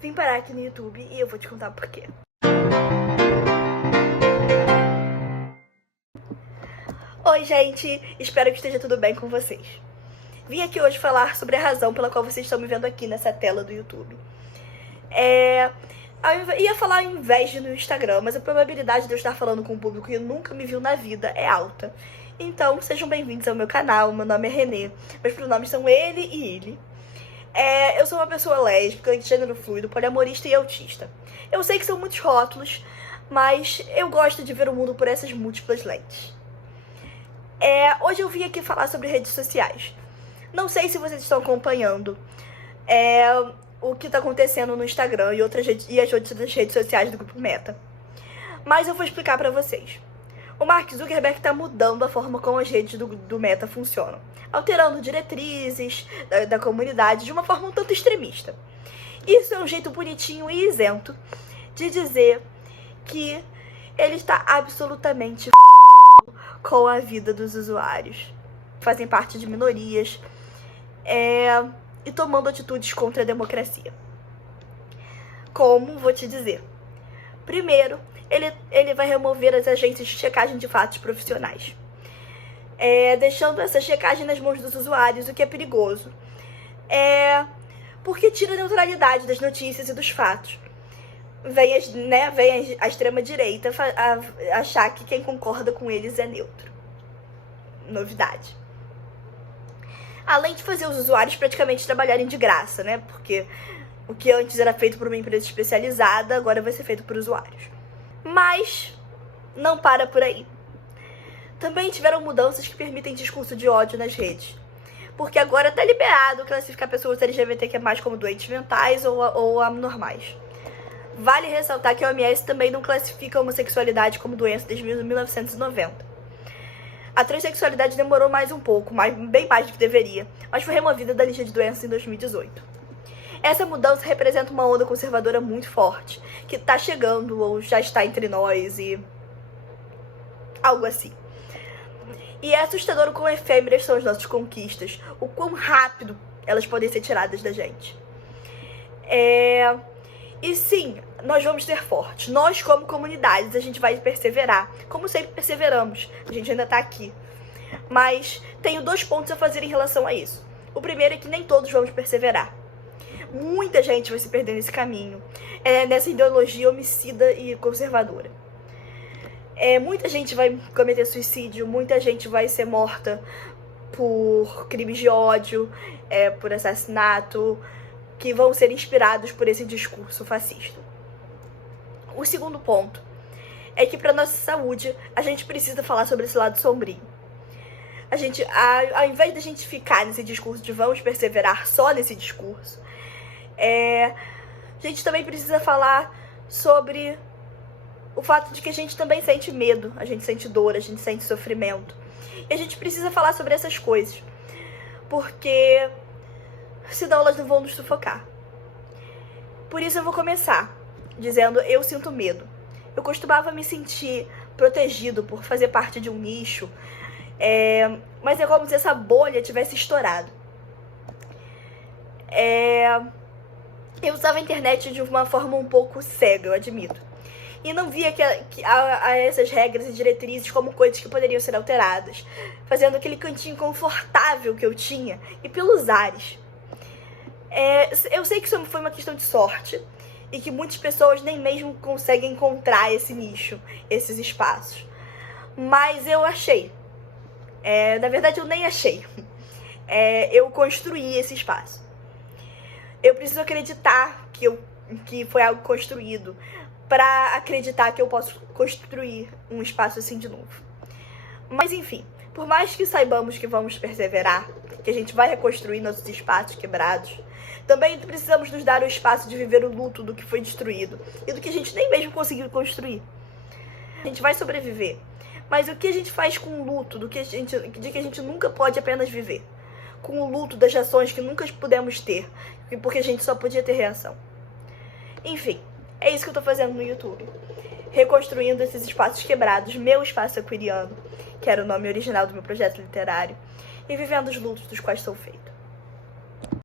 vim parar aqui no YouTube e eu vou te contar por quê. Oi, gente! Espero que esteja tudo bem com vocês. Vim aqui hoje falar sobre a razão pela qual vocês estão me vendo aqui nessa tela do YouTube. Eu ia falar ao invés de no Instagram, mas a probabilidade de eu estar falando com um público que nunca me viu na vida é alta. Então, sejam bem-vindos ao meu canal. Meu nome é Renê, meus pronomes são ele e ele. Eu sou uma pessoa lésbica, de gênero fluido, poliamorista e autista. Eu sei que são muitos rótulos, mas eu gosto de ver o mundo por essas múltiplas lentes. Hoje eu vim aqui falar sobre redes sociais. Não sei se vocês estão acompanhando o que está acontecendo no Instagram e as outras redes sociais do grupo Meta. Mas eu vou explicar pra vocês. O Mark Zuckerberg está mudando a forma como as redes do Meta funcionam, alterando diretrizes da comunidade de uma forma um tanto extremista. Isso é um jeito bonitinho e isento de dizer que ele está absolutamente com a vida dos usuários, que fazem parte de minorias, e tomando atitudes contra a democracia. Como? Vou te dizer. Primeiro, ele vai remover as agências de checagem de fatos profissionais, deixando essa checagem nas mãos dos usuários, o que é perigoso. Porque tira a neutralidade das notícias e dos fatos. Vem a extrema-direita achar que quem concorda com eles é neutro. Novidade. Além de fazer os usuários praticamente trabalharem de graça, né? Porque o que antes era feito por uma empresa especializada, agora vai ser feito por usuários. Mas não para por aí. Também tiveram mudanças que permitem discurso de ódio nas redes. Porque agora tá liberado classificar pessoas LGBTQ+, como doentes mentais ou anormais. Vale ressaltar que a OMS também não classifica a homossexualidade como doença desde 1990. A transexualidade demorou mais um pouco, bem mais do que deveria, mas foi removida da lista de doenças em 2018. Essa mudança representa uma onda conservadora muito forte, que está chegando ou já está entre nós e algo assim. E é assustador o quão efêmeras são as nossas conquistas, o quão rápido elas podem ser tiradas da gente. E sim, nós vamos ser fortes. Nós, como comunidades, a gente vai perseverar. Como sempre perseveramos. A gente ainda tá aqui. Mas tenho 2 pontos a fazer em relação a isso. O primeiro é que nem todos vamos perseverar. Muita gente vai se perder nesse caminho. Nessa ideologia homicida e conservadora. Muita gente vai cometer suicídio. Muita gente vai ser morta por crimes de ódio, por assassinato, que vão ser inspirados por esse discurso fascista. O segundo ponto é que para nossa saúde a gente precisa falar sobre esse lado sombrio. Ao invés de a gente ficar nesse discurso de vamos perseverar só nesse discurso, a gente também precisa falar sobre o fato de que a gente também sente medo, a gente sente dor, a gente sente sofrimento. E a gente precisa falar sobre essas coisas, porque senão elas não vão nos sufocar. Por isso eu vou começar dizendo: eu sinto medo. Eu costumava me sentir protegido por fazer parte de um nicho, mas é como se essa bolha tivesse estourado. Eu usava a internet de uma forma um pouco cega, eu admito. E não via essas regras e diretrizes como coisas que poderiam ser alteradas, fazendo aquele cantinho confortável que eu tinha e pelos ares. Eu sei que isso foi uma questão de sorte e que muitas pessoas nem mesmo conseguem encontrar esse nicho, esses espaços. Mas eu achei. Na verdade, eu nem achei. Eu construí esse espaço. Eu preciso acreditar que foi algo construído para acreditar que eu posso construir um espaço assim de novo. Mas enfim, por mais que saibamos que vamos perseverar, que a gente vai reconstruir nossos espaços quebrados, também precisamos nos dar o espaço de viver o luto do que foi destruído e do que a gente nem mesmo conseguiu construir. A gente vai sobreviver, mas o que a gente faz com o luto de que a gente nunca pode apenas viver? Com o luto das reações que nunca pudemos ter, porque a gente só podia ter reação. Enfim, é isso que eu tô fazendo no YouTube. Reconstruindo esses espaços quebrados, meu espaço aquariano, que era o nome original do meu projeto literário, e vivendo os lutos dos quais sou feito.